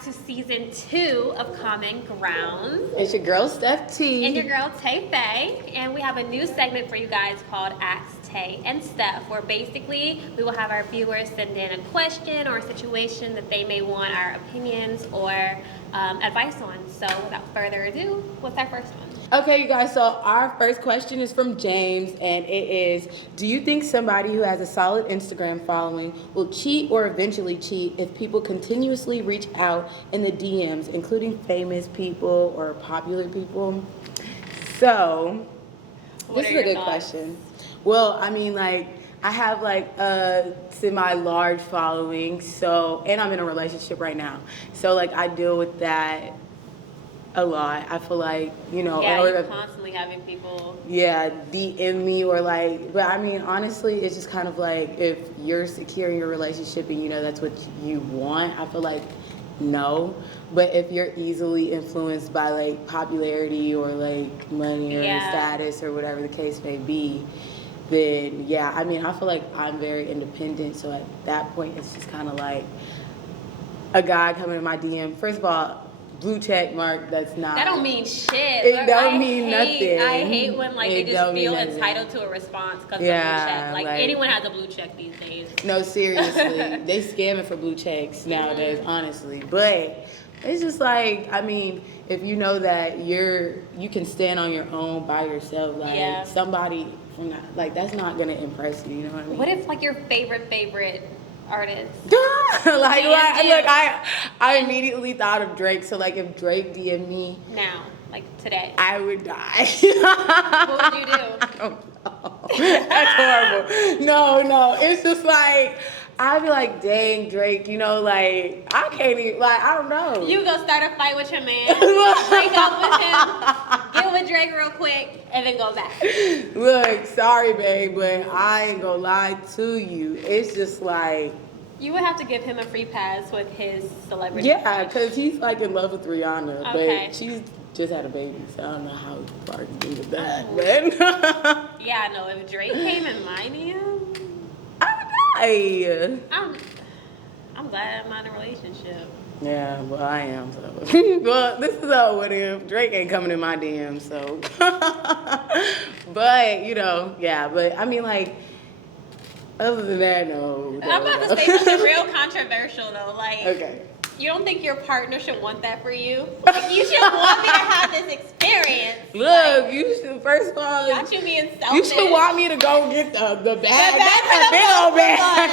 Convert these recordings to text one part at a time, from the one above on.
back to season 2 of Common Ground. It's your girl, Steph T. And your girl, Tay Faye. And we have a new segment for you guys called Ask Tay and Steph, where basically we will have our viewers send in a question or a situation that they may want our opinions or advice on. So without further ado, what's our first one? Okay, you guys, so our first question is from James, and it is, do you think somebody who has a solid Instagram following will cheat or eventually cheat if people continuously reach out in the DMs, including famous people or popular people? So, this is a good question. Well, I mean, like, I have like a semi-large following, so, and I'm in a relationship right now. So, like, I deal with that a lot. I feel like, you know, yeah, you're constantly having people DM me or like, but I mean, honestly, it's just kind of like if you're secure in your relationship and you know that's what you want, I feel like no. But if you're easily influenced by like popularity or like money or status or whatever the case may be, then yeah, I mean, I feel like I'm very independent, so at that point it's just kind of like a guy coming in my DM. First of all, blue check mark, that's not. That don't mean shit. It don't mean nothing. I hate when like they just feel entitled to a response because of blue check. Like anyone has a blue check these days. No, seriously. They scamming for blue checks nowadays, honestly. But it's just like, I mean, if you know that you can stand on your own by yourself, like somebody from that, like that's not gonna impress you, you know what I mean? What if like your favorite artist? like I immediately thought of Drake. So like if Drake DM'd me now, like today, I would die. What would you do? I don't know. That's horrible. No, it's just like I'd be like, dang, Drake, you know, like I can't even, like I don't know. You go start a fight with your man, break up with him, get with Drake real quick, and then go back. Look, sorry, babe, but I ain't gonna lie to you. It's just like you would have to give him a free pass with his celebrity. Yeah, because he's like in love with Rihanna, but she's just had a baby, so I don't know how far to do with that, man. Yeah, I know. If Drake came in my DM, I'm glad I'm not in a relationship. Yeah, well, I am. So. Well, this is all what if Drake ain't coming in my DM, so. But, you know, yeah, but I mean, like, other than that, no. I'm about to say something real controversial, though. Like, okay. You don't think your partner should want that for you? Like, you should want me to have this experience. Look, like, you should, first of all, not you being selfish. You should want me to go get the bag. That's a big old bag.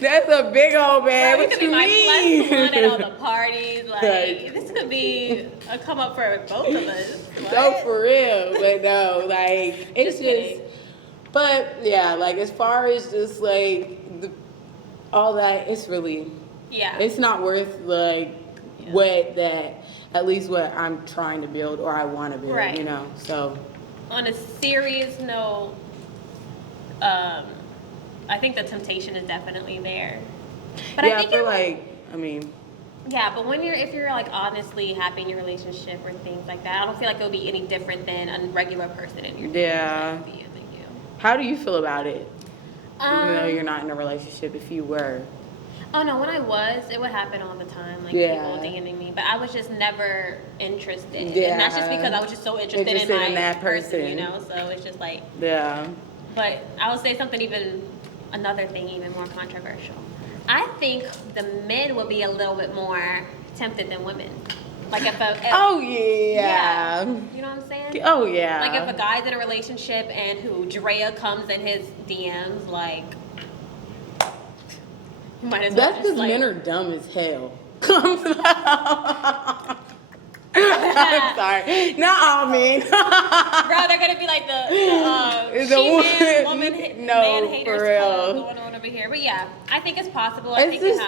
That's a big old bag. Bro, what you you mean? mean? My plus one at all the parties. Like, this could be a come up for both of us. What? So for real, but no, like it's just. But yeah, like as far as just like all that, it's really. Yeah. It's not worth like at least what I'm trying to build or I want to build. Right. You know, so. On a serious note, I think the temptation is definitely there. But yeah, I feel like, I mean. Yeah, but if you're like honestly happy in your relationship or things like that, I don't feel like it'll be any different than a regular person in your relationship. How do you feel about it? Even though you're not in a relationship, if you were. Oh no, when I was, it would happen all the time, like people DMing me. But I was just never interested. Yeah. And that's just because I was just so interested in that person, you know? So it's just like. Yeah. But I would say another thing even more controversial. I think the men will be a little bit more tempted than women. Like if oh yeah. You know what I'm saying? Oh yeah. Like if a guy's in a relationship and Drea comes in his DMs, like you might as well. That's because men are dumb as hell. I'm sorry. Not all men. Bro, they're gonna be like the woman man haters club going on over here. But yeah, I think it's possible. I think just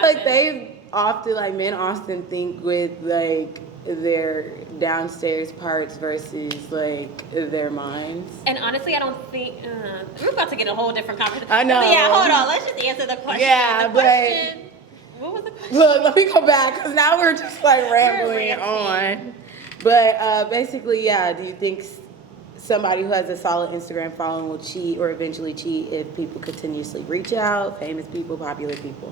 like men often think with like their downstairs parts versus like their minds. And honestly, I don't think we're about to get a whole different conversation. I know. But yeah, hold on. Let's just answer the question. Yeah, what was the question? Look, let me go back because now we're just like rambling on. But basically, yeah, do you think somebody who has a solid Instagram following will cheat or eventually cheat if people continuously reach out, famous people, popular people?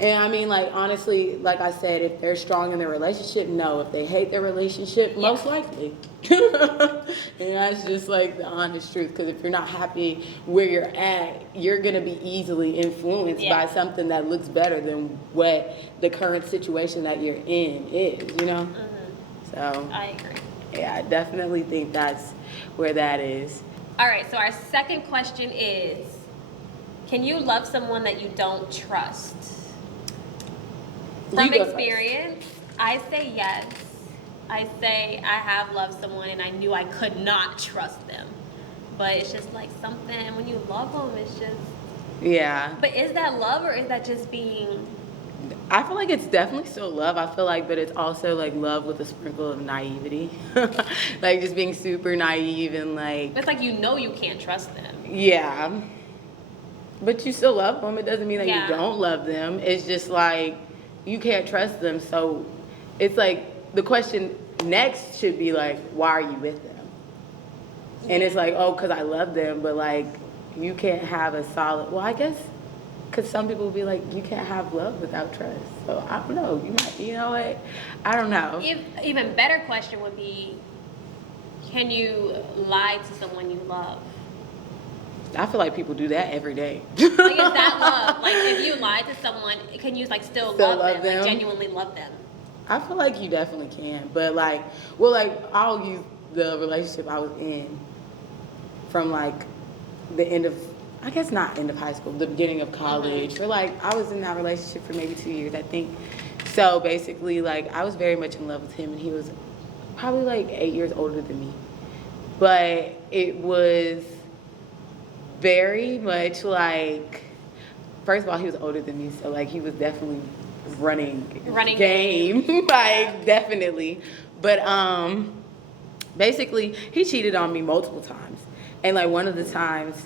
And I mean, like, honestly, like I said, if they're strong in their relationship, no. If they hate their relationship, most likely. And that's just like the honest truth. Because if you're not happy where you're at, you're going to be easily influenced by something that looks better than what the current situation that you're in is, you know? So I agree. Yeah, I definitely think that's where that is. All right, so our second question is, can you love someone that you don't trust? From experience, I say yes. I say I have loved someone and I knew I could not trust them. But it's just like something, when you love them, it's just... Yeah. But is that love or is that just being... I feel like it's definitely still love. I feel like, but it's also like love with a sprinkle of naivety. Like just being super naive and like... It's like you know you can't trust them. Yeah. But you still love them. It doesn't mean that you don't love them. It's just like... you can't trust them, so it's like the question next should be like, why are you with them? And it's like, oh, because I love them, but like you can't have a solid, well, I guess because some people will be like, you can't have love without trust. So I don't know, you know what, I don't know. Even better question would be, can you lie to someone you love? I feel like people do that every day. Like, is that love? Like, if you lie to someone, can you like still love them? Like, genuinely love them? I feel like you definitely can, but like, well, like I'll use the relationship I was in from like the end of, I guess not end of high school, the beginning of college. Or like I was in that relationship for maybe 2 years, I think. So basically, like I was very much in love with him, and he was probably like 8 years older than me, but it was very much like, first of all, he was older than me, so like he was definitely running game. Like definitely. But basically he cheated on me multiple times. And like one of the times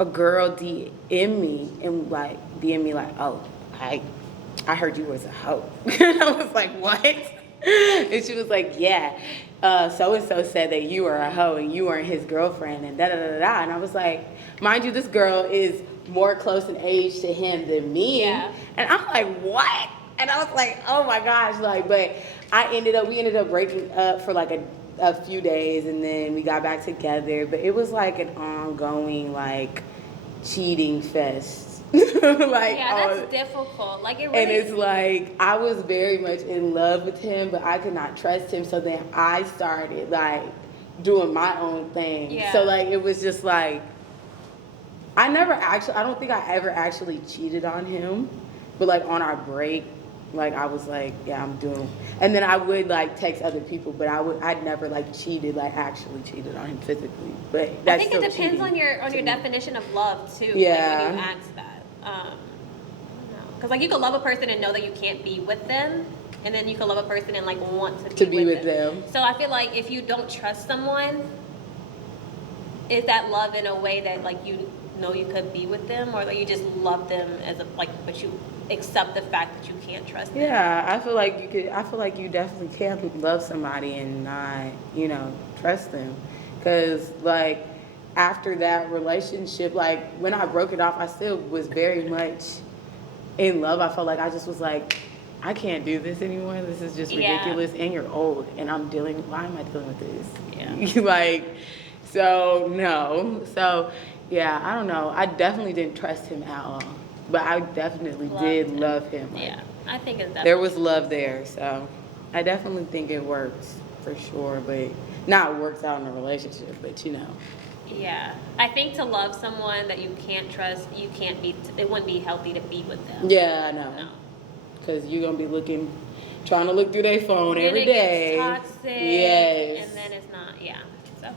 a girl DM'd me and like oh, I heard you was a hoe. And I was like, what? And she was like, yeah, so and so said that you were a hoe and you weren't his girlfriend and da da da da. And I was like, mind you, this girl is more close in age to him than me. Yeah. And I'm like, what? And I was like, oh my gosh, like, but we ended up breaking up for like a few days, and then we got back together. But it was like an ongoing like cheating fest. Like, yeah, that's difficult. Like it really. And it's like I was very much in love with him, but I could not trust him. So then I started like doing my own thing. Yeah. So like it was just like I don't think I ever actually cheated on him, but like on our break, like I was like, yeah, I'm doing. And then I would like text other people, but I'd never like cheated, like actually cheated on him physically. But that's I think it depends on your definition of love too. Yeah. Like, when you ask that. I don't know. Because like you can love a person and know that you can't be with them, and then you can love a person and like want to be with them. So I feel like if you don't trust someone, is that love in a way that like you know you could be with them, or like you just love them as a like, but you accept the fact that you can't trust them? Yeah, I feel like you definitely can love somebody and not, trust them, because like after that relationship, like when I broke it off, I still was very much in love. I felt like I just was like, I can't do this anymore. This is just ridiculous. And you're old, and why am I dealing with this? Yeah. Like, so no. So yeah, I don't know. I definitely didn't trust him at all, but I definitely did love him. Like, yeah, I think it's definitely there was love there. So I definitely think it works for sure, but not works out in a relationship, but Yeah, I think to love someone that you can't trust, it wouldn't be healthy to be with them. Yeah, I know. No. Because you're going to be trying to look through their phone every day. And it gets toxic. Yes. And then it's not, yeah. So.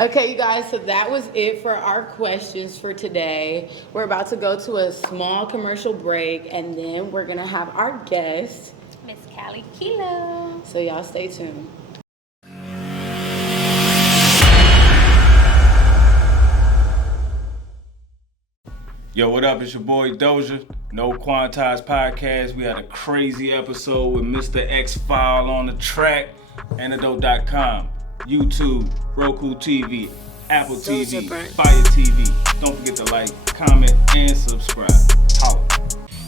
Okay, you guys, so that was it for our questions for today. We're about to go to a small commercial break, and then we're going to have our guest, Miss Cali Kilo. So y'all stay tuned. Yo, what up? It's your boy Doja. No Quantized Podcast. We had a crazy episode with Mr. X-File on the track. Antidote.com, YouTube, Roku TV, Apple TV, Fire TV. Don't forget to like, comment, and subscribe. Holla.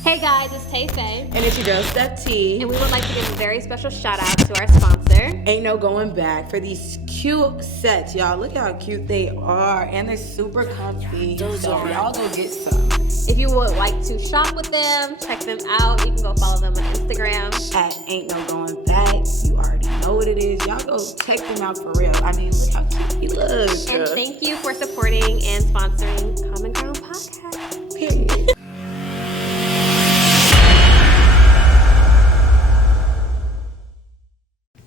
Hey guys, it's Tay Faye. And it's your girl, Steph T. And we would like to give a very special shout out to our sponsor, Ain't No Going Back, for these cute sets, y'all. Look how cute they are. And they're super comfy. So y'all go get some. If you would like to shop with them, check them out. You can go follow them on Instagram at Ain't No Going Back. You already know what it is. Y'all go check them out for real. I mean, look how cute he looks. And thank you for supporting and sponsoring Common Ground Podcast. Period.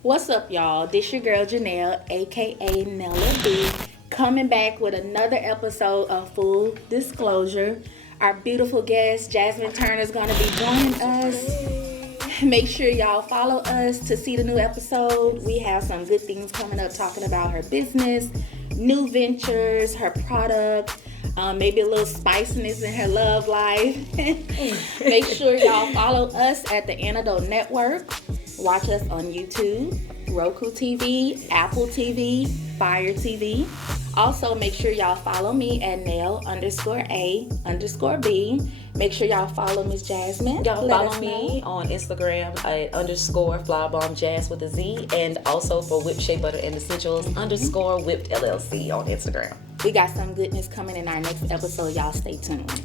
What's up, y'all? This your girl Janelle, aka Nella B, coming back with another episode of Full Disclosure. Our beautiful guest Jasmine Turner is going to be joining us. Make sure y'all follow us to see the new episode. We have some good things coming up, talking about her business, new ventures, her product, maybe a little spiciness in her love life. Make sure y'all follow us at the Antidote Network. Watch us on YouTube, Roku TV, Apple TV, Fire TV. Also, make sure y'all follow me at Nail_A_B. Make sure y'all follow Miss Jasmine. Y'all follow me on Instagram at _FlyBombJazz with a Z, and also for Whipped Shea Butter and Essentials _Whipped LLC on Instagram. We got some goodness coming in our next episode. Y'all stay tuned.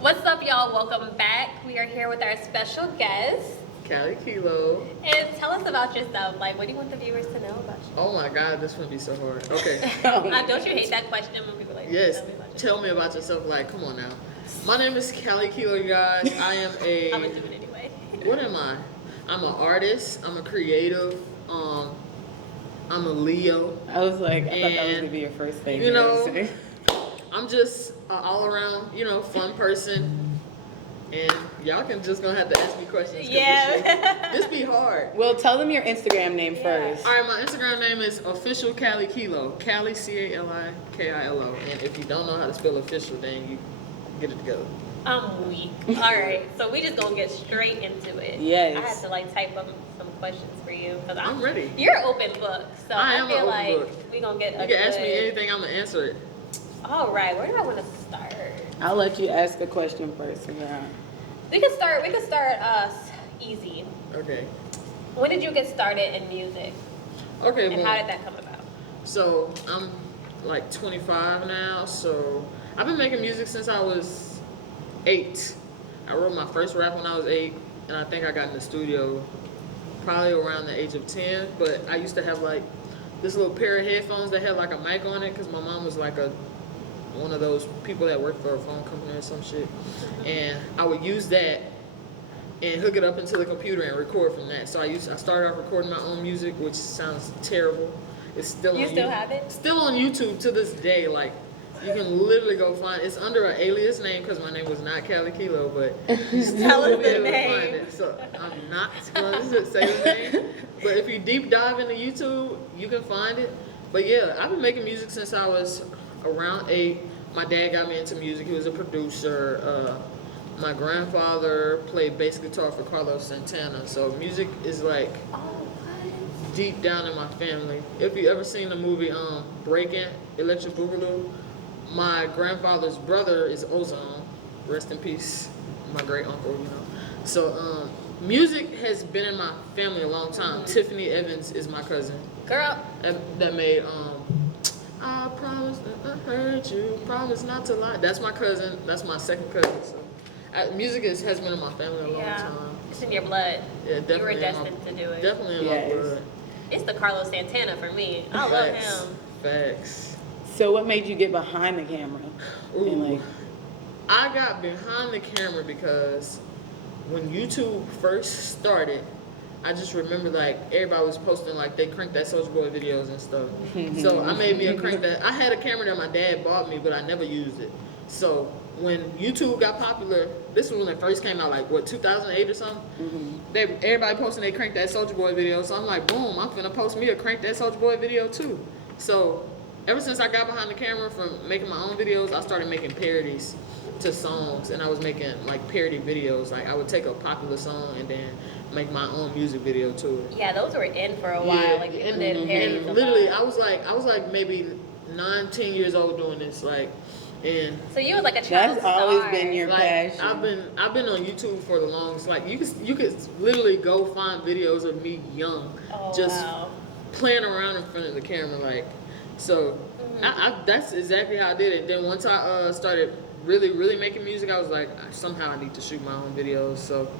What's up, y'all? Welcome back. We are here with our special guest, Cali Kilo. And tell us about yourself. Like, what do you want the viewers to know about you? Oh my God, this would be so hard. Okay. Don't you hate that question when people are like, yes, tell me about yourself. Like, come on now. My name is Cali Kilo, you guys. I am a... I'm gonna do it anyway. What am I? I'm an artist. I'm a creative. I'm a Leo. I was like, I thought that was gonna be your first thing. You know, I'm just an all-around, fun person. And y'all can just gonna have to ask me questions. Yeah. This be hard. Well, tell them your Instagram name first. All right, my Instagram name is official Cali Kilo. Cali CaliKilo. And if you don't know how to spell official, then you get it together. I'm weak. All right, so we just gonna get straight into it. Yes. I had to type up some questions for you because I'm ready. You're an open book, so I am feel an like open book. we gonna get. You can ask me anything, I'm gonna answer it. All right, where do I want to start? I'll let you ask a question first. Yeah. We could start easy. Okay. When did you get started in music? Okay. And how did that come about? So I'm like 25 now. So I've been making music since I was 8. I wrote my first rap when I was 8, and I think I got in the studio probably around the age of 10. But I used to have like this little pair of headphones that had like a mic on it because my mom was like one of those people that work for a phone company or some shit. And I would use that and hook it up into the computer and record from that. So I started off recording my own music, which sounds terrible. It's still You still have it? Still on YouTube to this day. Like, you can literally go find it. It's under an alias name because my name was not Cali Kilo, but you still will be able to find it. So I'm not going to say the name. But if you deep dive into YouTube, you can find it. But yeah, I've been making music since I was around 8. My dad got me into music. He was a producer. My grandfather played bass guitar for Carlos Santana. So music is like deep down in my family. If you ever seen the movie Breakin', Electric Boogaloo, my grandfather's brother is Ozone. Rest in peace, my great uncle. So music has been in my family a long time. Tiffany Evans is my cousin. Girl. That made I promise not to hurt you, promise not to lie. That's my cousin. That's my second cousin. So music has been in my family a long time. It's in your blood. Yeah, definitely. You were destined to do it. Definitely in my blood. It's the Carlos Santana for me. I love him. Facts. So what made you get behind the camera? Ooh. I got behind the camera because when YouTube first started, I just remember like everybody was posting like they cranked that Soulja Boy videos and stuff. So I made me a crank that. I had a camera that my dad bought me, but I never used it. So when YouTube got popular, this was when it first came out, like 2008 or something. Everybody posting they cranked that Soulja Boy video. So I'm like, boom, I'm finna post me a crank that Soulja Boy video too. So ever since I got behind the camera from making my own videos, I started making parodies to songs, and I was making like parody videos. Like I would take a popular song and then make my own music video to it. Yeah, those were in for a while. Yeah, like people did parodies. And literally, I was like maybe 9, 10 years old doing this. Like, And so you were like a child That's star. always been your like passion. I've been on YouTube for the longest. Like you could literally go find videos of me young, just playing around in front of the camera. Like so, that's exactly how I did it. Then once I started really making music, I was like, somehow I need to shoot my own videos. So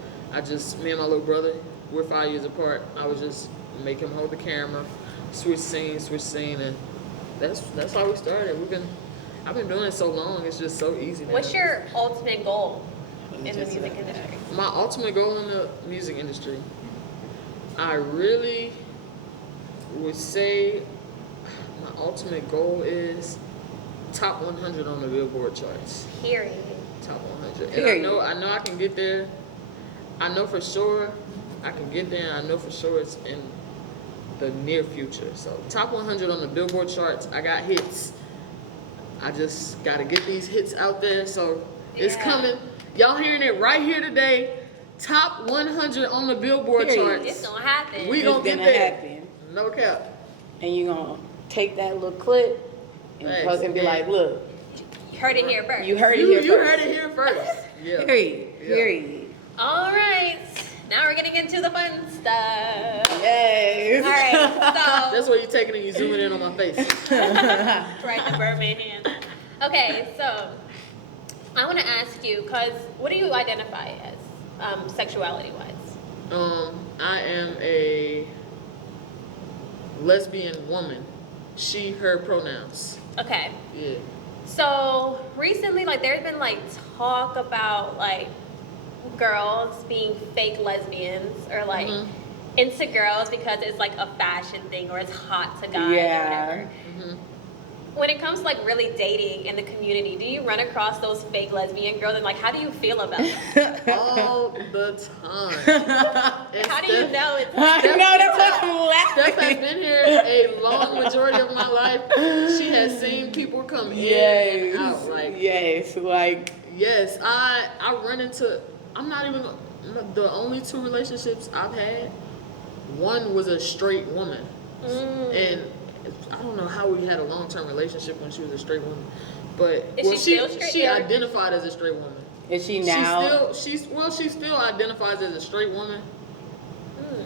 me and my little brother, we're 5 years apart. I would just make him hold the camera, switch scene, and that's how we started. I've been doing it so long, it's just so easy now. What's your ultimate goal in the music industry? My ultimate goal in the music industry, I really would say my ultimate goal is top 100 on the Billboard charts. Period. Top 100. Period. And I know I can get there. I know for sure I can get there, and I know for sure it's in the near future. So top 100 on the Billboard charts. I got hits. I just got to get these hits out there. So it's coming. Y'all hearing it right here today. Top 100 on the Billboard charts. It's gonna happen. We gonna get there. Happen. No cap. And you gonna take that little clip and post and be like, look. You heard it here first. You heard it here first. You heard it here first. Yeah. Period. All right. Now we're getting into the fun stuff. Yes. All right. So That's where you taking it and you zooming in on my face. right in the Birdman hand. Okay, so I want to ask you, because what do you identify as sexuality-wise? I am a lesbian woman. She, her pronouns. Okay. Yeah. So recently, like, there's been like talk about like girls being fake lesbians or like into girls because it's like a fashion thing or it's hot to guys or whatever. When it comes to like really dating in the community, do you run across those fake lesbian girls and like how do you feel about them? All the time. How do you know it's I know that's what I'm laughing. Steph has been here a long majority of my life. She has seen people come in and out. Like yes, like yes, I run into. I'm not even the only 2 relationships I've had. One was a straight woman, and I don't know how we had a long-term relationship when she was a straight woman, but she identified as a straight woman. Is she now? She still identifies as a straight woman.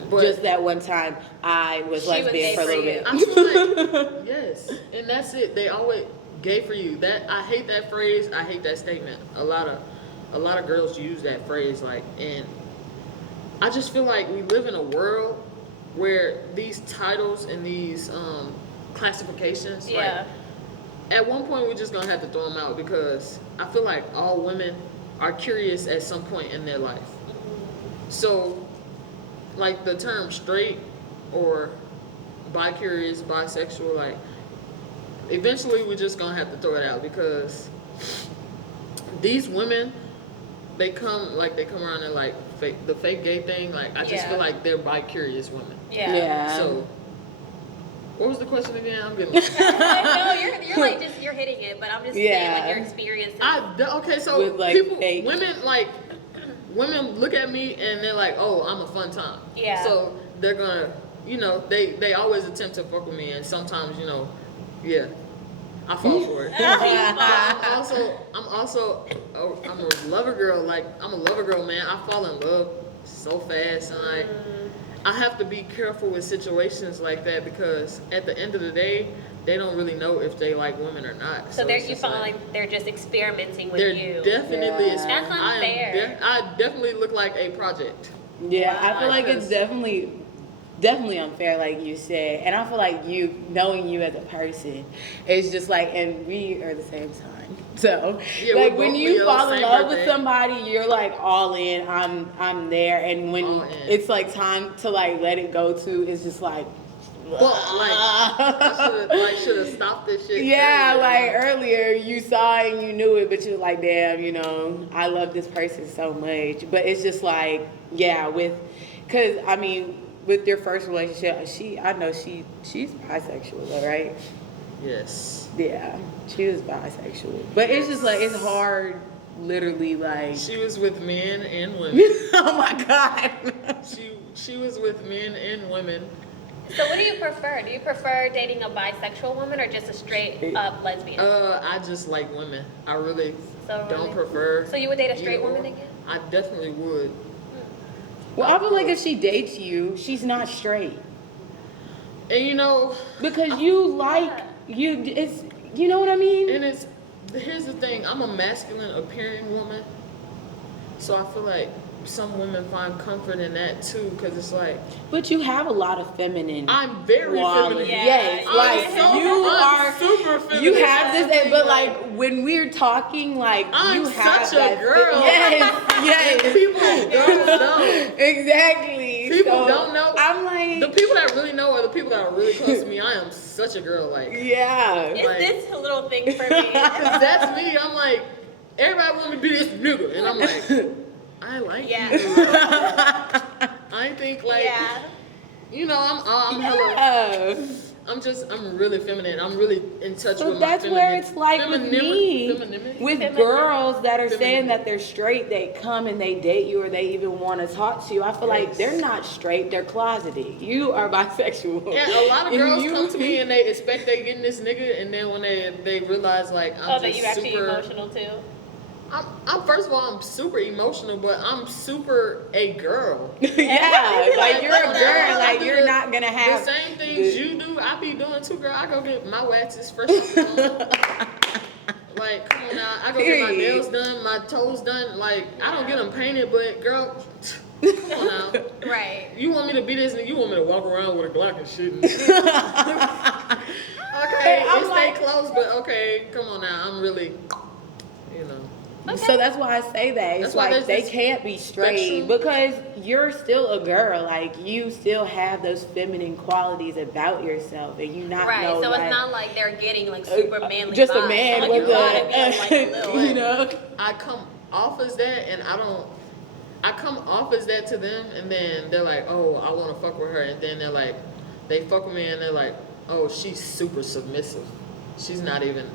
But Just that one time I was lesbian for a little bit. I'm just like, yes, and that's it. They always gay for you. That I hate that phrase. I hate that statement. A lot of girls use that phrase, like, and I just feel like we live in a world where these titles and these classifications, like, at one point we're just gonna have to throw them out because I feel like all women are curious at some point in their life. So, like the term straight or bi-curious, bisexual, like, eventually we're just gonna have to throw it out because these women, they come around and like the fake gay thing. Like I just feel like they're bi-curious women. Yeah. So, what was the question again? I'm getting lost. No, you're like you're hitting it, but I'm just saying like your experience. Okay, so with, like, people, fake. women look at me and they're like, oh, I'm a fun time. Yeah. So they're gonna, they always attempt to fuck with me, and sometimes, I fall for it. I'm a lover girl. Like, I'm a lover girl, man. I fall in love so fast, and I have to be careful with situations like that because at the end of the day, they don't really know if they like women or not. So you feel like they're just experimenting with you. Definitely. That's unfair. I definitely look like a project. Yeah, I feel like it's definitely unfair, like you said. And I feel like knowing you as a person, it's just like, and we are the same time. So, like, when you fall in love with somebody, you're like all in. I'm there. And when it's like time to like let it go to, it's just like, well, like, I should have stopped this shit. Yeah, earlier you saw it and you knew it, but you were like, damn, I love this person so much. But it's just like, because I mean, with your first relationship, I know she's bisexual, right? Yes. Yeah, she was bisexual. But it's just like, it's hard, literally, like. She was with men and women. Oh my God. She was with men and women. So what do you prefer? Do you prefer dating a bisexual woman or just a straight up lesbian? I just like women. I really don't prefer. So you would date a straight woman again? I definitely would. Well, I feel like if she dates you, she's not straight. And you know, because you like you, it's you know what I mean. And here's the thing: I'm a masculine appearing woman, so I feel like some women find comfort in that too, because it's like. But you have a lot of feminine. I'm very feminine. Yes, like I'm super feminine. You have this, but like when we're talking, like I'm you have such a girl. Yes. People don't know. Exactly. People don't know. I'm like the people that really know are the people that are really close to me. I am such a girl. Like It's like, this little thing for me. Cause that's me. I'm like everybody want me to be this nigga, and I'm like. I like you. I think like, you know, I'm hella. I'm really feminine. I'm really in touch with my that's where it's like with me, with girls that are saying that they're straight, they come and they date you or they even want to talk to you. I feel like they're not straight, they're closeted. You are bisexual. Yeah, a lot of girls come to me and they expect they getting this nigga, and then when they realize like I'm that you actually emotional too. I'm first of all, I'm super emotional, but I'm super a girl. Like you're a girl, like you're not gonna have the same things you do. I be doing too, girl. I go get my waxes fresh off the phone. Like, come on now. I go get my nails done, my toes done. Like, I don't get them painted, but girl, come on now. Right. You want me to be this nigga? You want me to walk around with a Glock and shit? Okay, it stay close, but okay, come on now. I'm really, you know. Okay. So that's why I say that. It's like they can't be straight because you're still a girl. Like you still have those feminine qualities about yourself, and you not know. So like, it's not like they're getting like super manly. Just vibes. a man like with a you know. I come off as that, and I come off as that to them, and then they're like, "Oh, I want to fuck with her," and then they're like, they fuck with me, and they're like, "Oh, she's super submissive. She's not even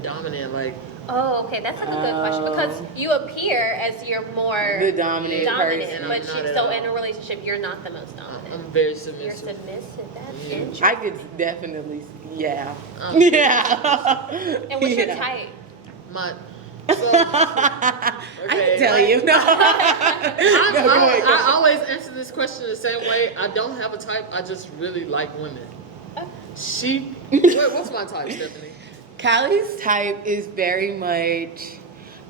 dominant." Like. Oh, okay, that's a good question because you appear as you're more the dominant person, but so in a relationship you're not the most dominant. I'm very submissive. You're submissive. That's interesting. I could definitely, yeah. And what's your type? I can tell you. No. I always answer this question the same way. I don't have a type. I just really like women. What's my type, Stephanie? Cali's type is very much,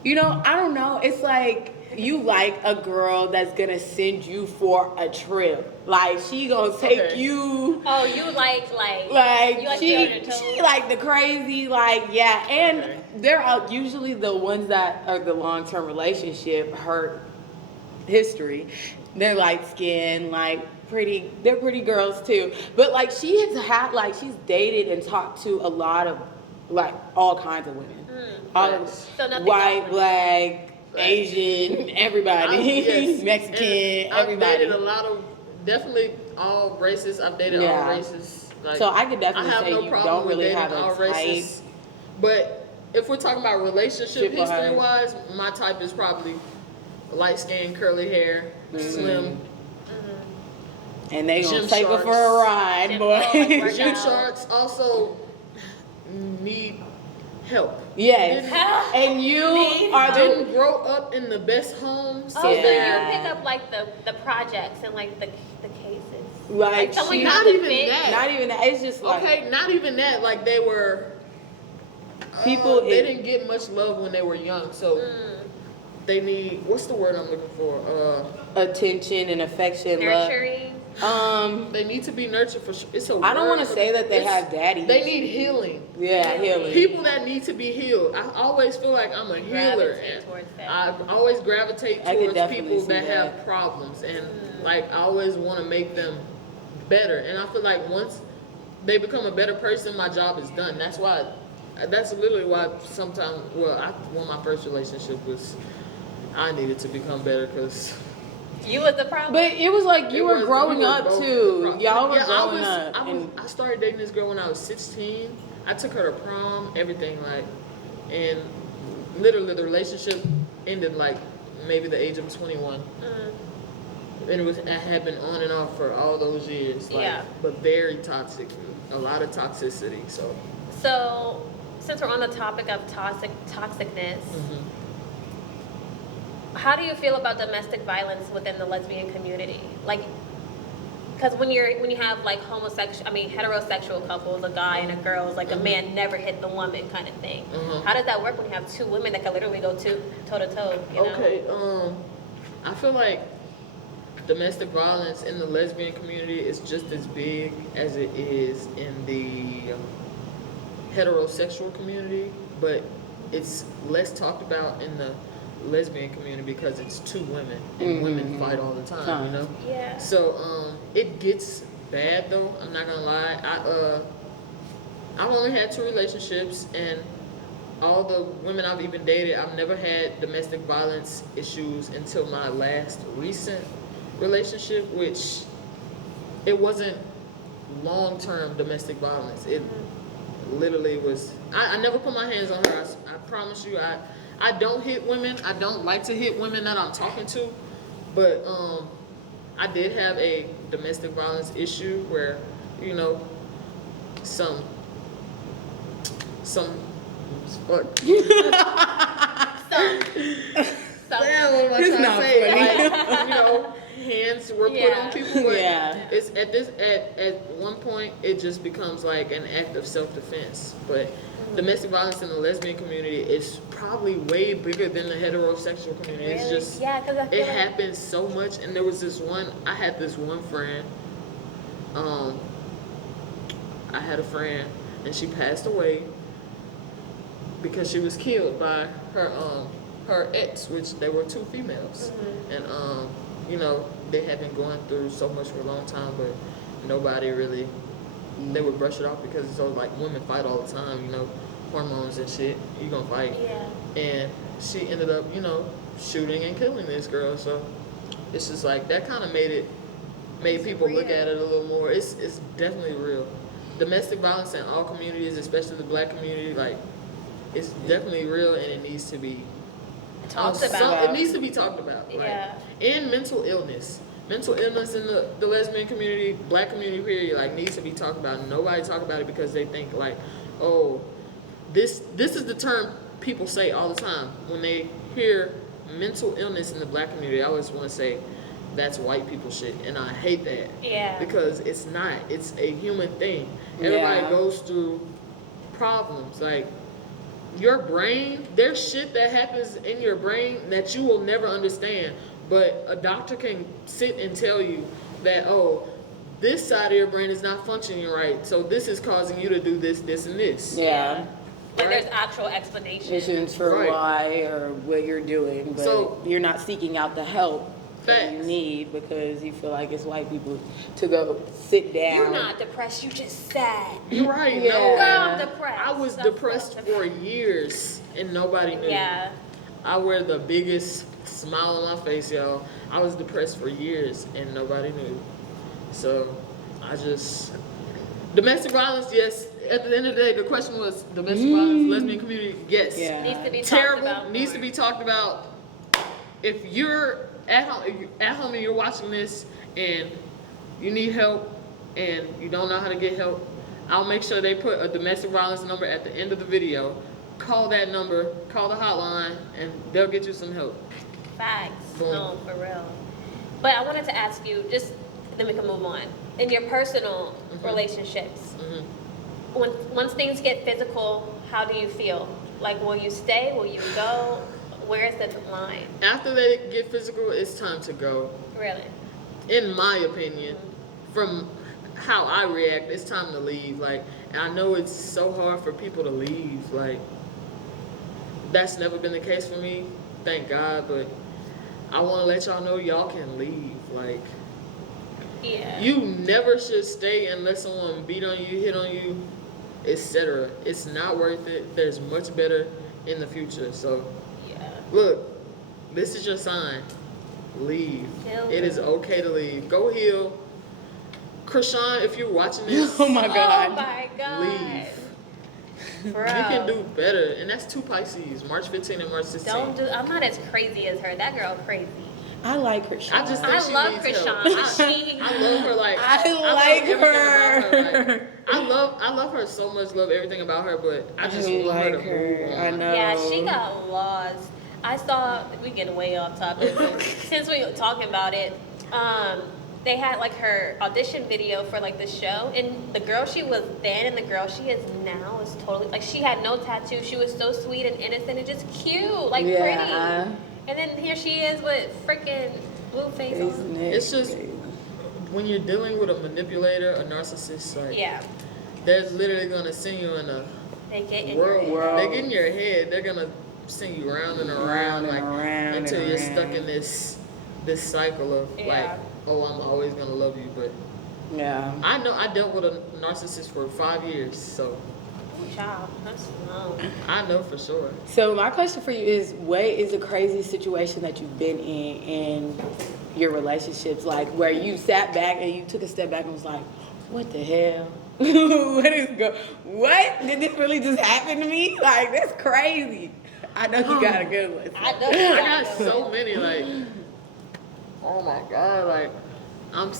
you know, I don't know. It's like you like a girl that's gonna send you for a trip. Like she gonna take you. Oh, you like you like she like the crazy, like and they're usually the ones that are the long-term relationship hurt history. They're light skinned, like they're pretty girls too. But like she's dated and talked to a lot of like all kinds of women. So white, black, Asian, everybody, Mexican, everybody. I've dated a lot of, definitely all races. I've dated all races. Like, so I could definitely say no you don't really have a type. Races. But if we're talking about relationship history-wise, my type is probably light skin, curly hair, slim. And they gonna take her for a ride, boy. Gym sharks also need help. Yes. And you didn't grow up in the best homes. So you pick up like the projects and like the cases. Like not even that. Not even that. It's just like not even that. Like they were people. They didn't get much love when they were young, so they need. What's the word I'm looking for? Attention and affection. Nurturing. They need to be nurtured for sure. It's a I don't want to say that they have daddies. They need healing. Yeah, healing. People that need to be healed. I always feel like I'm a healer. I always gravitate towards people that have problems, and like I always want to make them better. And I feel like once they become a better person, my job is done. That's literally why sometimes. When my first relationship was, I needed to become better because. You was the problem. But it was like you were growing up too. Y'all were growing up. I started dating this girl when I was 16. I took her to prom, everything and literally the relationship ended like maybe the age of 21. and it had been on and off for all those years. Like, but very toxic, a lot of toxicity. So since we're on the topic of toxicness, how do you feel about domestic violence within the lesbian community? Like, because when you have like heterosexual couples, a guy and a girl, it's like a man never hit the woman kind of thing. How does that work when you have two women that can literally go toe to toe? Okay, I feel like domestic violence in the lesbian community is just as big as it is in the heterosexual community, but it's less talked about in the lesbian community because it's two women and women fight all the time, you know? Yeah. So it gets bad though, I'm not gonna lie. I've only had 2 relationships, and all the women I've even dated, I've never had domestic violence issues until my last recent relationship, which it wasn't long-term domestic violence. It literally was, I never put my hands on her. I promise you, I don't hit women. I don't like to hit women that I'm talking to, but I did have a domestic violence issue where, you know, some what am I trying to say? Like, you know, hands were put on people. But it's at one point it just becomes like an act of self-defense. But domestic violence in the lesbian community is probably way bigger than the heterosexual community. Really? It's just it happens so much. And there was I had this one friend. I had a friend, and she passed away because she was killed by her ex, which they were 2 females. And you know, they had been going through so much for a long time, but nobody really, they would brush it off because it's all like women fight all the time, you know, hormones and shit, you gonna fight. And she ended up, you know, shooting and killing this girl. So it's just like, that kind of made people look at it a little more. It's definitely real. Domestic violence in all communities, especially the black community, like, it's definitely real, and it needs to be talked about. It needs to be talked about, right? And mental illness in the lesbian community, black community period, like, needs to be talked about. Nobody talk about it because they think like, oh, this is the term people say all the time when they hear mental illness in the black community. I always want to say that's white people shit, and I hate that. Because it's not. It's a human thing. Everybody goes through problems. Like, your brain, there's shit that happens in your brain that you will never understand, but a doctor can sit and tell you that, oh, this side of your brain is not functioning right, so this is causing you to do this, this, and this. And there's actual explanations for why or what you're doing, but so, you're not seeking out the help that you need because you feel like it's white people to go sit down. You're not depressed, you just sad. You're right. No, I'm depressed. I was depressed for years and nobody knew. I wear the biggest smile on my face, y'all. I was depressed for years and nobody knew. So domestic violence, yes. At the end of the day, the question was domestic violence, lesbian community, yes. Needs to be terrible, talked about. Needs to be talked about. If you're at home and you're watching this and you need help and you don't know how to get help, I'll make sure they put a domestic violence number at the end of the video. Call that number, call the hotline, and they'll get you some help. Facts. No, for real. But I wanted to ask you, just then we can move on. In your personal relationships, once things get physical, how do you feel? Like, will you stay? Will you go? Where's the line? After they get physical, it's time to go. Really? In my opinion, from how I react, it's time to leave. Like, and I know it's so hard for people to leave. Like, that's never been the case for me, thank God. But I want to let y'all know y'all can leave. Like, you never should stay unless someone beat on you, hit on you, etc. It's not worth it. There's much better in the future. So. Look, this is your sign. Leave. It is okay to leave. Go heal. Krishan, if you're watching this, oh my God, leave. Bro. You can do better, and that's 2 Pisces, March 15 and March 16. I'm not as crazy as her. That girl crazy. I like Krishan. I just think I she love needs help. Krishan. I love her. Like I love like everything her. about her. Like, I love her so much. Love everything about her, but I just want her to move on. I know. Yeah, she got lost. I saw, we get way off topic, but since we were talking about it, they had like her audition video for like the show, and the girl she was then and the girl she is now is totally, like she had no tattoo. She was so sweet and innocent and just cute, like pretty. And then here she is with freaking blue face on. It's just, when you're dealing with a manipulator, a narcissist, like, they're literally gonna send you in a world. They get in your head. They're gonna send you round and around, until you're stuck in this cycle of like, oh, I'm always gonna love you. But I know I dealt with a narcissist for 5 years, so. Child, that's long. I know for sure. So my question for you is, what is the craziest situation that you've been in your relationships, like where you sat back and you took a step back and was like, what the hell? What? Did this really just happen to me? Like, that's crazy. I know you got a good one. I got so many, like, oh my God, like, I'm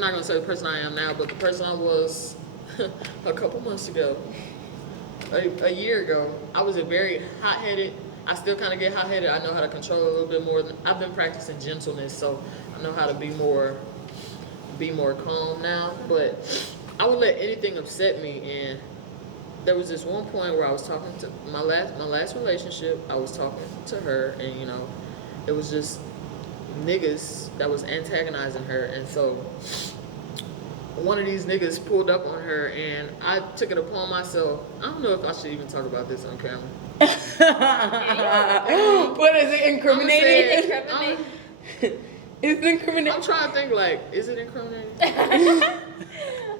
not gonna say the person I am now, but the person I was a couple months ago, a year ago. I was a very hot-headed. I still kind of get hot-headed. I know how to control it a little bit more. I've been practicing gentleness, so I know how to be more calm now. But I would let anything upset me. And there was this one point where I was talking to my last relationship. I was talking to her, and it was just niggas that was antagonizing her, and so one of these niggas pulled up on her, and I took it upon myself. I don't know if I should even talk about this on camera. What is it, incriminating? Is it incriminating? I'm trying to think, like, is it incriminating?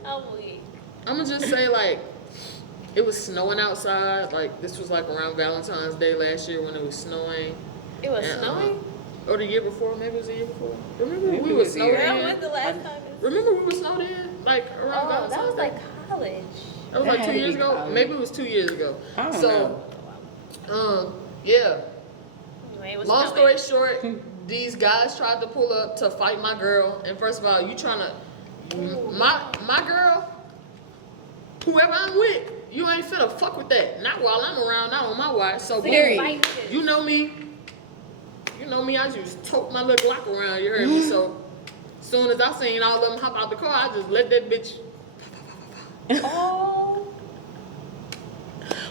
Oh, wait. I'm gonna just say, like, it was snowing outside. Like, this was like around Valentine's Day last year when it was snowing. It was snowing? Or the year before, maybe it was the year before. Remember we were snowed in? When was the last time? Remember we were snowed in? Like around Valentine's that was Day? like college. That was like 2 years ago? college. Maybe it was 2 years ago. I don't know. Yeah. Anyway, it was Long story snowing. short, these guys tried to pull up to fight my girl. And first of all, you trying to, my girl, whoever I'm with, you ain't finna fuck with that. Not while I'm around, not on my watch. So you know me. You know me, I just tote my little Glock around, you heard me? So, as soon as I seen all of them hop out the car, I just let that bitch. Oh.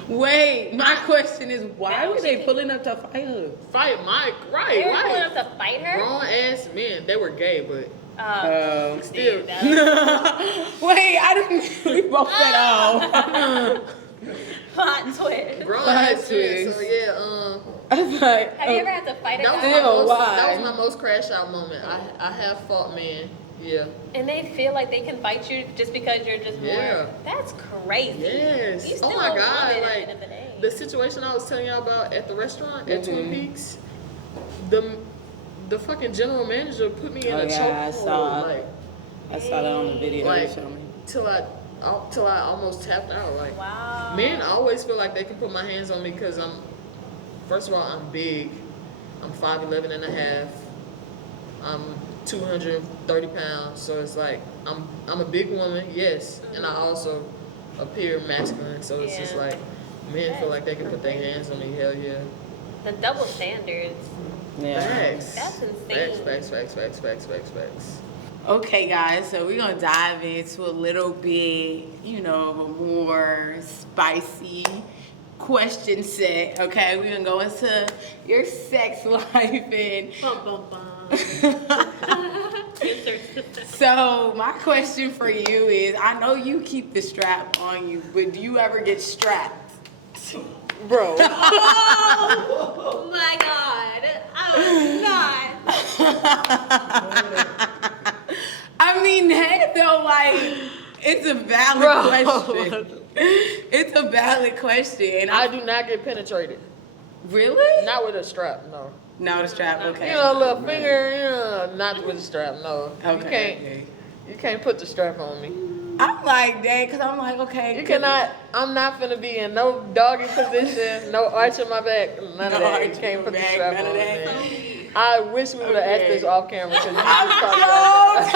Wait, my question is, why were they pulling up to fight her? Fight Mike, right? They were pulling up to fight her? Grown ass men, they were gay, but still. Wait, I didn't really both at all. Plot twist. Grown ass men, so yeah, I was like, Have you ever had to fight a guy? that was my most crash out moment. I have fought men, yeah. And they feel like they can fight you just because you're just more. That's crazy. Yes. You still Oh my a God! woman at the Like end of the day. the situation I was telling y'all about at the restaurant at Twin Peaks, the fucking general manager put me in a chokehold. I saw that on the video. Like till I almost tapped out. Like men always feel like they can put my hands on me because first of all, I'm big. I'm 5'11" and a half. I'm 230 pounds. So it's like I'm a big woman, yes, and I also appear masculine. So it's just like men feel like they can put their hands on me. Hell yeah. The double standards. Facts. That's insane. Facts. Okay, guys, so we're gonna dive into a little bit, of a more spicy question set. Okay, we're gonna go into your sex life and so my question for you is, I know you keep the strap on you, but do you ever get strapped? Bro. Oh my God. I was not. I mean, heck though, like, it's a valid question. It's a valid question. And I do not get penetrated. Really? Not with a strap, no. No, the strap, okay. A little finger, not with a strap, no. Okay. You can't put the strap on me. I'm like that, because I'm like, okay. You cannot, I'm not finna be in no doggy position, no arch in my back, none of that. You can't put the strap on me. I wish we would have asked this off camera because you just talked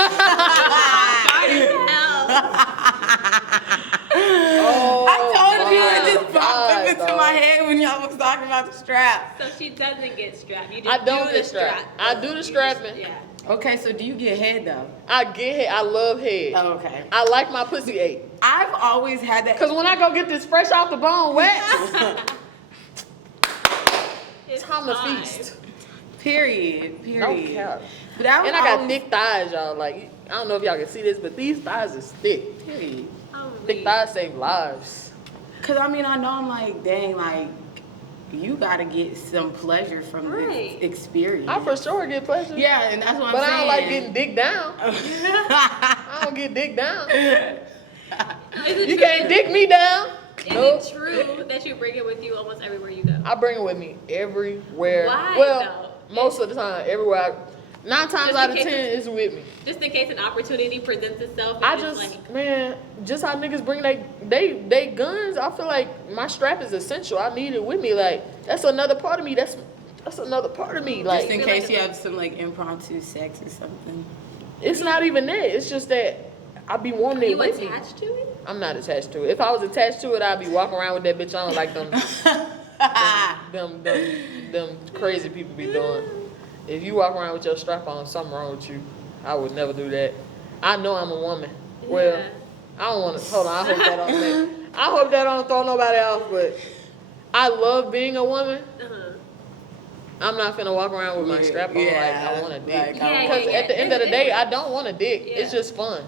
I told you it just popped up into my head when y'all was talking about the strap. So she doesn't get strapped. You just I don't do get the strapped. strap. I do the strapping. Yeah. Okay, so do you get head though? I get head. I love head. Oh, okay. I like my pussy ate. I've always had that. Cause when I go get this fresh off the bone wet, It's time to fine. feast. Period. No cap. But I And I got thick thighs, y'all. Like, I don't know if y'all can see this, but these thighs is thick. Period. Oh, Thick thighs save lives. Cause I mean, I know I'm like, dang, like you gotta get some pleasure from Right. this experience. I for sure get pleasure. Yeah, and that's what But I'm saying. I don't like getting dick down. I don't get dick down. Is it You true? can't dick me down. Is Nope. it true that you bring it with you almost everywhere you go? I bring it with me everywhere. Why, Well, though? most of the time, everywhere. 9 times Just out in of case 10, it's with me. Just in case an opportunity presents itself. And I it's just, like, man, just how niggas bring they guns. I feel like my strap is essential. I need it with me. Like that's another part of me. That's another part of me. Like Just in case you have some like impromptu sex or something. it's not even that. It's just that I be wanting are it you with me. attached to it? I'm not attached to it. If I was attached to it, I'd be walking around with that bitch on like them crazy people be doing. If you walk around with your strap on, something wrong with you. I would never do that. I know I'm a woman. Well, Yeah. I don't want to. Hold on. I hope that don't throw nobody off. But I love being a woman. Uh-huh. I'm not finna walk around with my strap on like I want a dick. like, Yeah, Because at the end of the day, I don't want a dick. Yeah. It's just fun.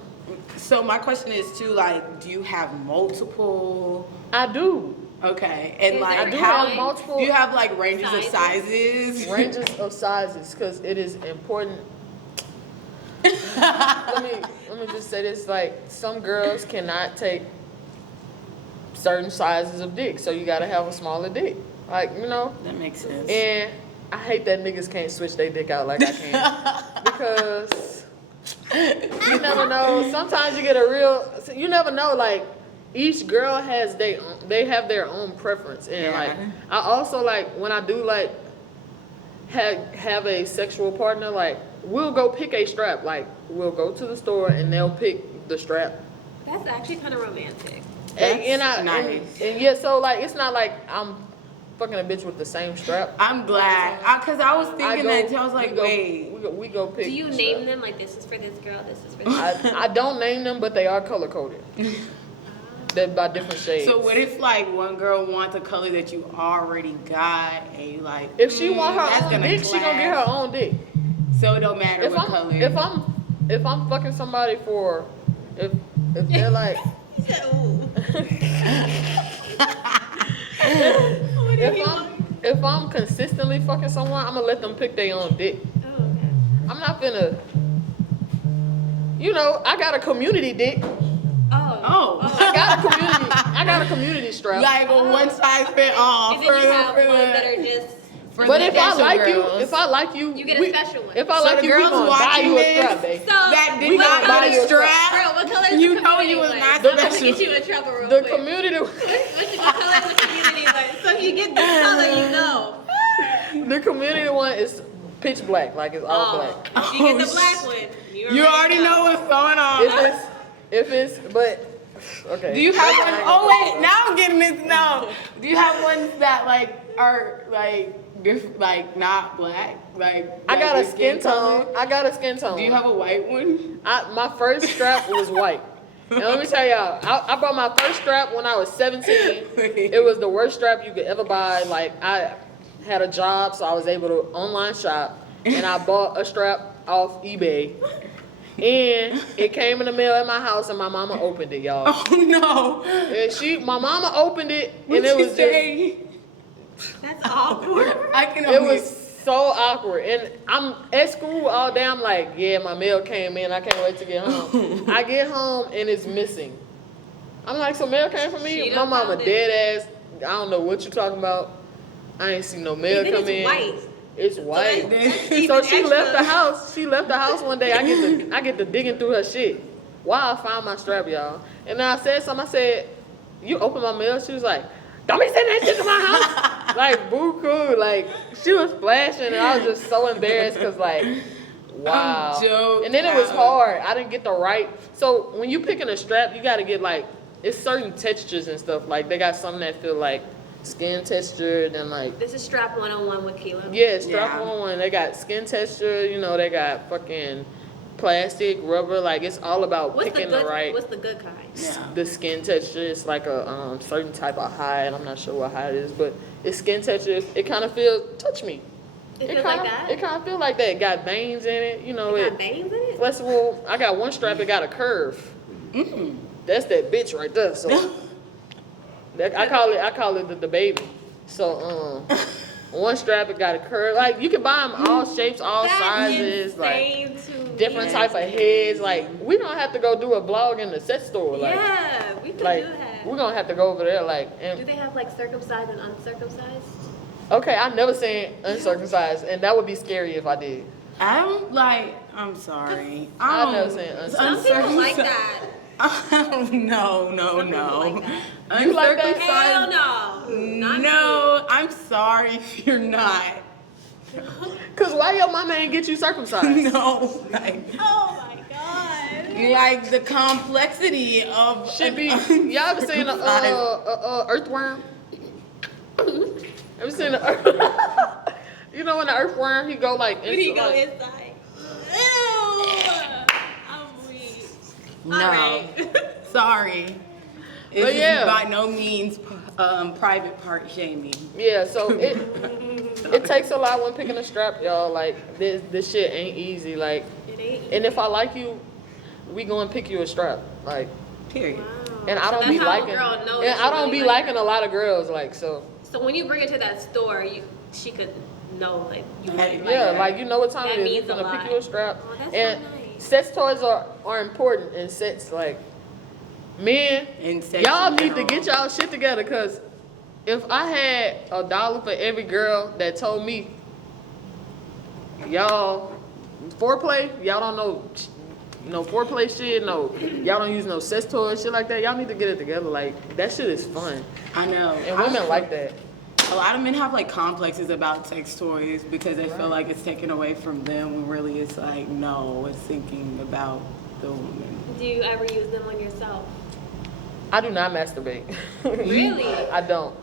So my question is too, like, do you have multiple? I do. Okay, and Is like I do how have multiple do you have like ranges of sizes? sizes? Ranges of sizes, because it is important. let me just say this: like some girls cannot take certain sizes of dick, so you gotta have a smaller dick. Like That makes sense. and I hate that niggas can't switch their dick out like I can because you never know. Sometimes you get you never know. Like each girl has they have their own preference, and like I also like when I do like have a sexual partner, like we'll go pick a strap. Like we'll go to the store and they'll pick the strap. That's actually kind of romantic. And nice. And yeah, so like it's not like I'm fucking a bitch with the same strap. I'm glad, cause I was thinking that too. I was like, wait. We go pick. Do you the name strap. them like this is for this girl, this is for this? I don't name them, but they are color coded. They're by different shades. So what if like one girl wants a color that you already got, and you like? If she want that's her own gonna dick, she gonna get her clash. own dick. So it don't matter what color. If I'm fucking somebody for, if they're like, He said, ooh. if I'm consistently fucking someone, I'm gonna let them pick their own dick. Oh, okay. I'm not finna. I got a community dick. Oh. I got a community strap. Like a one size fit all. And then you have ones that are just, But if I special like you, you get a special one. If I So like the you, we girls gonna buy watching you a this, strap, babe. so, that did We not gonna buy have you a a strap. Bro, what color is You the know community you was one? not I'm gonna special. get you in trouble real The quick. community, What color is the community one? So if you get this color, you know. the community one is pitch black, like it's all black. If you get the black one, You already know what's going on. But okay. Do you have one? Oh wait, now I'm getting this. No. Do you have ones that like are like like not black? Like I got a with skin tone. color? I got a skin tone. Do you have a white one? My first strap was white. And let me tell y'all, I bought my first strap when I was 17. It was the worst strap you could ever buy. Like I had a job, so I was able to online shop, and I bought a strap off eBay. And it came in the mail at my house, and my mama opened it, y'all. Oh no. And my mama opened it, What'd and it she was say? That's awkward. I can it only. was so awkward. And I'm at school all day. I'm like, yeah, my mail came in. I can't wait to get home. I get home and it's missing. I'm like, so mail came for me? She My done mama found it. dead ass. I don't know what you talking about. I ain't seen no mail Even come it's in. white. It's white. that's So even she extra. left the house. She left the house one day. I get to digging through her shit. While I found my strap, y'all. And then I said something. I said, you opened my mail? She was like, don't be sending that shit to my house. like buku, like she was flashing, and I was just so embarrassed because like, wow. And then it was hard. I didn't get the right. So when you picking a strap, you got to get like it's certain textures and stuff. Like they got some that feel like skin texture, then like this is strap 101 with Kilo. Yeah, strap 101. They got skin texture. You know, they got fucking plastic, rubber. Like it's all about picking the right. What's the good kind? Yeah. The skin texture is like a certain type of hide. I'm not sure what hide it is, but it's skin texture. It kind of feels. Touch me. It feels like that? It kind of feel like that. It got veins in it. You know, it got veins in it? Flexible. I got one strap. It got a curve. That's that bitch right there. So I call it the baby. So one strap it got a curve. Like you can buy them all shapes, all sizes, like different type of heads. Like we don't have to go do a vlog in the set store. Like we could like do that. we're gonna have to go over there. Like and do they have like circumcised and uncircumcised? Okay, I never seen uncircumcised, and that would be scary if I did. I'm sorry. I never seen uncircumcised. Some people like that. No. Like you like that? Hell no. No, I'm sorry if you're not. Cause why your mama ain't get you circumcised? No, like. Oh my god. Like the complexity of. Should be. Y'all ever seen a earthworm? Ever seen a You know when the earthworm he go like When he go like, inside. Ew. I'm weak. No. Right. Sorry. It's But yeah. by no means private part shaming. Yeah, so it takes a lot when picking a strap, y'all. Like this shit ain't easy. Like It ain't. and if I like you, we gonna pick you a strap. Like Period. Wow. and I So don't that's be how a liking girl knows and she I don't really be like liking a lot of girls, like so. So when you bring it to that store, she could know like you really like Yeah, her. like you know what time That it is. means We're a gonna pick lot. you a strap. Oh, that's and so nice. sex toys are important in sets. Like men, In sex y'all in need to general. get y'all shit together. Cause if I had $1 for every girl that told me, y'all foreplay, y'all don't know. No foreplay shit, no, y'all don't use no sex toys, shit like that. Y'all need to get it together. Like that shit is fun, I know. and women like that. A lot of men have like complexes about sex toys because they feel like it's taken away from them when really it's like, no, it's thinking about the woman. Do you ever use them on yourself? I do not masturbate. Really? I don't.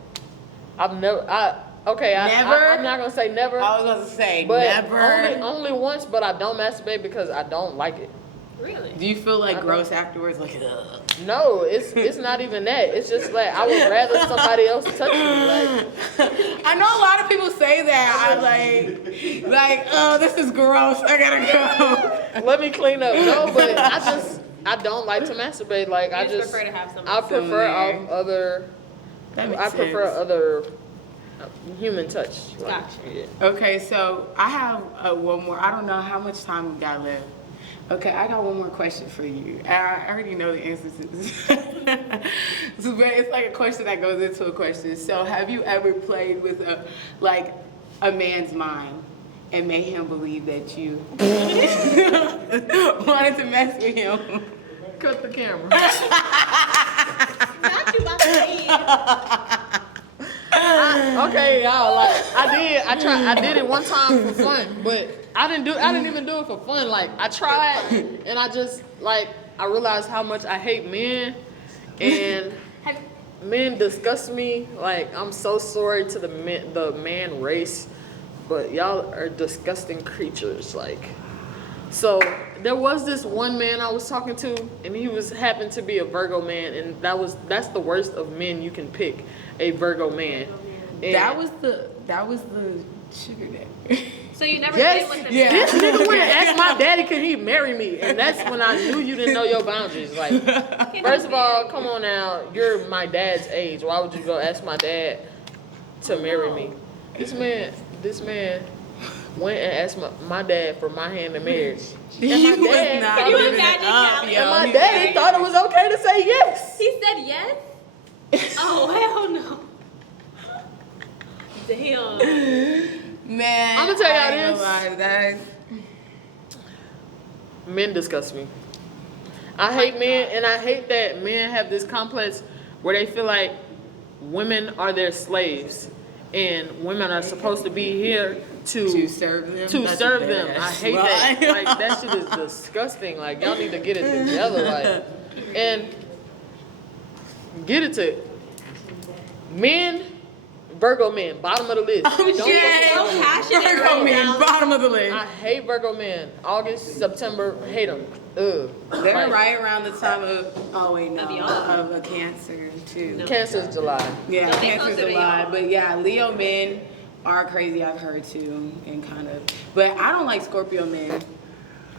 I've never. Never? I'm not gonna say never. I was going to say, But never. only once. But I don't masturbate because I don't like it. Really? Do you feel like I gross afterwards? Like, ugh. No, it's not even that. It's just like I would rather somebody else touch me. Like I know a lot of people say that. I like, oh, this is gross. I gotta go. let me clean up. No, but I don't like to masturbate. Like You I just just prefer to have something. I prefer Somewhere. other. That makes I prefer sense. other human touch. Like, Gotcha. yeah. Okay, so I have one more. I don't know how much time we got left. Okay, I got one more question for you. I already know the answer to this. So, but it's like a question that goes into a question. So have you ever played with a man's mind and made him believe that you wanted to mess with him? Cut the camera. Not you about to leave. Okay, y'all. Like I did it one time for fun, but I didn't even do it for fun. Like I tried, and I realized how much I hate men, and men disgust me. Like I'm so sorry to the man race, but y'all are disgusting creatures. Like, so there was this one man I was talking to, and he happened to be a Virgo man, and that's the worst of men you can pick, a Virgo man. And That was the sugar daddy. So you never Yes, did with them? yeah. This nigga went and asked my daddy could he marry me, and that's when I knew you didn't know your boundaries. Like, first of all, come on now, you're my dad's age. Why would you go ask my dad to marry me? This man went and asked my dad for my hand in marriage. And my He was dad, not Can you living imagine, it up, Cali? yo. and my He daddy was- thought it was okay to say yes. He said yes? Oh, hell no. Damn. Man, I'ma tell y'all I ain't this. gonna lie, that- Men disgust me. I hate men, and I hate that men have this complex where they feel like women are their slaves. and women are supposed to be here to serve them. I hate that. Like, that shit is disgusting. Like, y'all need to get it together. Like, and get it to men. Virgo men, bottom of the list. So passionate Virgo men, bottom of the list. I hate Virgo men. August, September, hate them. Ugh. They're right around the time of, of a Cancer too. No. Cancer's July. Yeah, Cancer's July. But yeah, Leo men are crazy, I've heard too, and kind of. But I don't like Scorpio men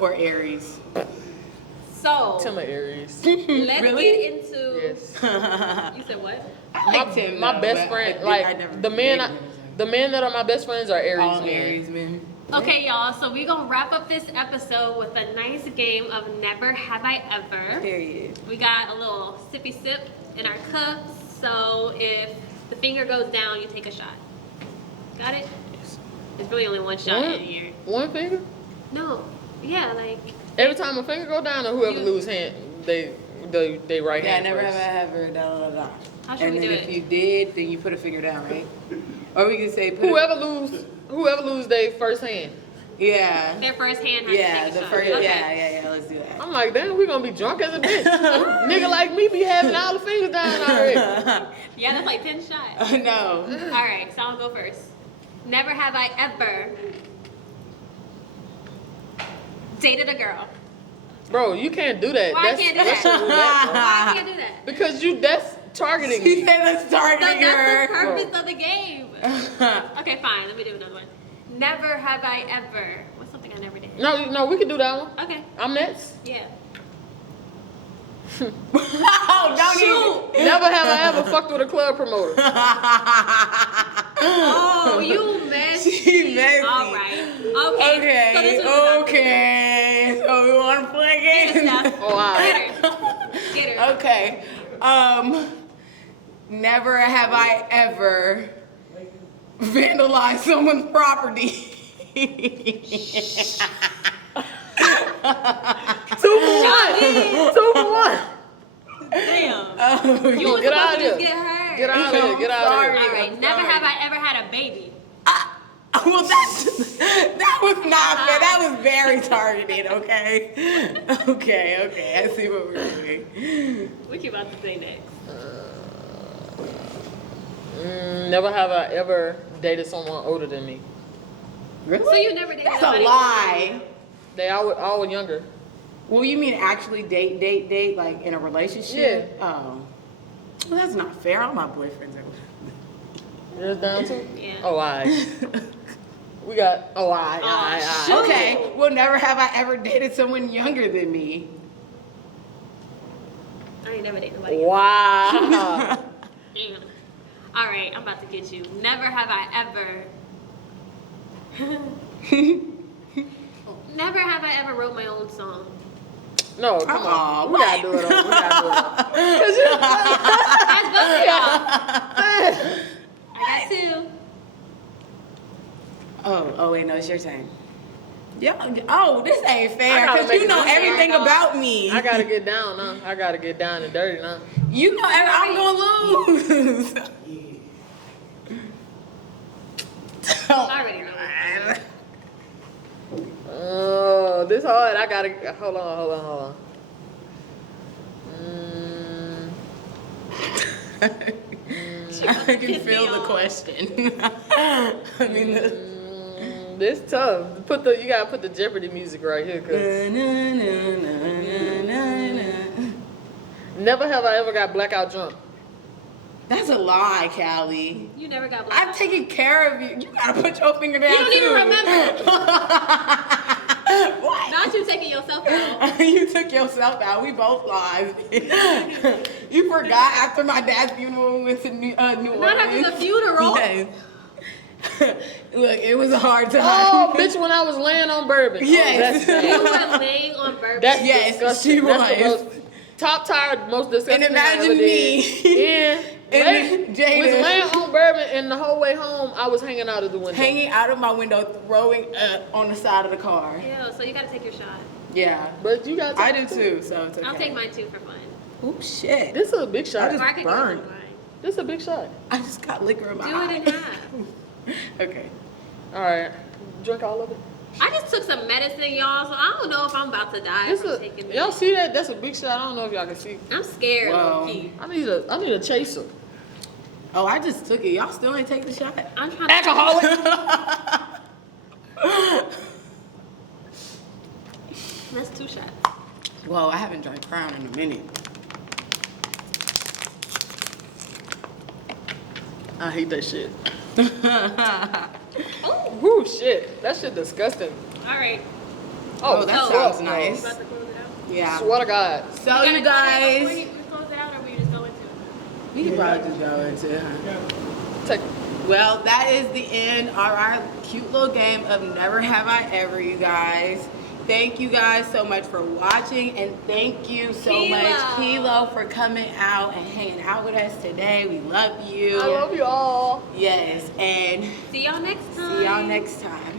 or Aries. So, Tim Aries. Let's Really? get into. Yes. You said what? My best friend, the men that are my best friends are Aries All men. Aries men. Okay, y'all. So we're gonna wrap up this episode with a nice game of Never Have I Ever. Period. We got a little sippy sip in our cups. So if the finger goes down, you take a shot. Got it? There's really only one shot in here. One finger? No. Yeah, like. Every time a finger go down, or whoever lose hand, they right Yeah, hand never first. have I ever, da da da. How should And we then do if it? you did, then you put a finger down, right? Or we can say Whoever lose their first hand. Yeah. Their first hand has Yeah, to take a the shot. first. Okay. Yeah. Let's do that. I'm like, damn, we gonna be drunk as a bitch. Nigga like me be having all the fingers down already. Yeah, that's like 10 shots. No. All right, so I'll go first. Never have I ever dated a girl. Bro, you can't do that. Why I can't do that? Why I can't do that? Because that's targeting She me. said let's No, target that's her. the purpose of the game. Okay, fine. Let me do another one. Never have I ever. What's something I never did? No, we can do that one. Okay. I'm next. Yeah. Don't even. Never have I ever fucked with a club promoter. Oh, you messy. She messy. All right. Okay. So this was Okay. So we want to play again. Oh, all right. Get her. Okay. Never have I ever vandalized someone's property. 2 for 1. Damn. You gonna get out of here. Get her. Get out of here. Get out of Sorry. here. All right. Never have I ever had a baby. Well, that was not fair. That was very targeted, okay? Okay. I see what we're doing. What you about to say next? Never have I ever dated someone older than me. Really? So you never dated That's a nobody lie. They all were younger. Well, you mean actually date, like in a relationship? Yeah. Oh. Well, that's not fair. All my boyfriends are. Yours down too? Yeah. Oh, I. We got. Oh, I. Okay. Well, never have I ever dated someone younger than me. I ain't never dated nobody. Wow. Damn. All right, I'm about to get you. Never have I ever. Never have I ever wrote my own song. No, come on. We gotta do it. Cause That's both of y'all. I got 2. Oh wait, no, it's your turn. Yeah. Oh, this ain't fair gotta because make you it know fair. everything about me. I gotta get down now. I gotta get down and dirty now. You know I'm gonna lose. I already know. Oh, this hard. I gotta. Hold on. I can feel the question. I mean, This tough. You gotta put the Jeopardy music right here, cause never have I ever got blackout drunk. that's a lie, Cali. You never got black. I'm taking care of you. You gotta put your finger down. You don't even too. remember. What? Not you taking yourself out. You took yourself out. We both lied. You forgot after my dad's funeral we went to New Orleans. Not after the funeral. Yes. Look, it was a hard time. Oh, bitch, when I was laying on bourbon. Yes. Oh, You were laying on bourbon. that's Yes, disgusting. she That's the was. most top tier, most disgusting And thing I ever imagine me. did. And Jada. was laying on bourbon, and the whole way home, I was hanging out of the window. Hanging out of my window, throwing up on the side of the car. Ew, so you gotta take your shot. Yeah. But you got. I do too, so it's okay. I'll take mine too for fun. Oh shit. This is a big shot. I just Or I could burned. go with mine. This is a big shot. I just got liquor in my Do eye. it in half. Okay. All right. Drink all of it. I just took some medicine, y'all, so I don't know if I'm about to die from taking Y'all this. see that? That's a big shot. I don't know if y'all can see. I'm scared, Whoa. low-key. I need a chaser. Oh, I just took it. Y'all still ain't take the shot? I'm trying Alcoholic. That's 2 shots. Whoa, I haven't drank Crown in a minute. I hate that shit. Whoo, shit. That shit disgusting. All right. Oh, that sounds nice. About to close it out? Yeah. Swear to God. So you guys, Before you close it out, or we just go into it? we can probably just go into it, huh? Take Well, that is the end of our cute little game of Never Have I Ever, you guys. Thank you guys so much for watching, and thank you so much, Kilo, for coming out and hanging out with us today. We love you. I love you all. Yes, and See y'all next time. see y'all next time.